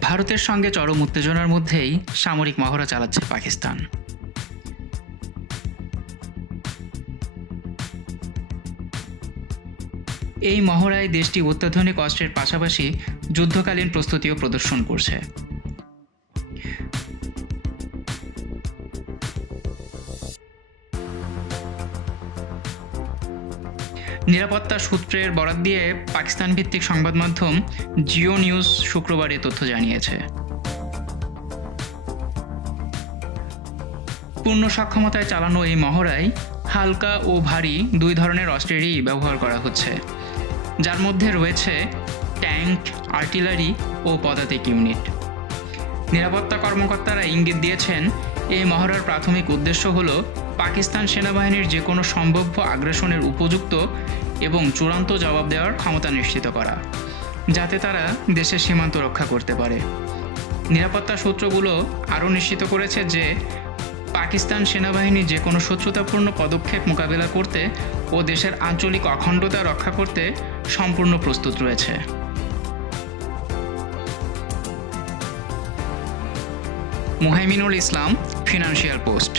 ভারতের সঙ্গে চরম উত্তেজনার মধ্যেই সামরিক মহড়া চালাচ্ছে পাকিস্তান। এই মহড়ায় দেশটি অত্যাধুনিক অস্ত্রের পাশাপাশি যুদ্ধকালীন প্রস্তুতিও প্রদর্শন করছে। নিরাপত্তা সূত্রের বরাত দিয়ে পাকিস্তান ভিত্তিক সংবাদ মাধ্যম জিও নিউজ শুক্রবার এ তথ্য জানিয়েছে। পূর্ণ সক্ষমতায় চালানো এই মহড়ায় হালকা ও ভারী দুই ধরনের অস্ত্রেরই ব্যবহার করা হচ্ছে। যার মধ্যে রয়েছে ট্যাঙ্ক, আর্টিলারি ও পদাতিক ইউনিট। নিরাপত্তা কর্মকর্তারা ইঙ্গিত দিয়েছেন, এই মহড়ার প্রাথমিক উদ্দেশ্য হল পাকিস্তান সেনাবাহিনীর যে কোনো সম্ভাব্য আগ্রাসনের উপযুক্ত এবং চূড়ান্ত জবাব দেওয়ার ক্ষমতা নিশ্চিত করা, যাতে তারা দেশের সীমান্ত রক্ষা করতে পারে। নিরাপত্তা সূত্রগুলো আরও নিশ্চিত করেছে যে পাকিস্তান সেনাবাহিনী যে কোনো শত্রুতাপূর্ণ পদক্ষেপ মোকাবেলা করতে ও দেশের আঞ্চলিক অখণ্ডতা রক্ষা করতে সম্পূর্ণ প্রস্তুত রয়েছে। Muhaiminul Islam, financial post.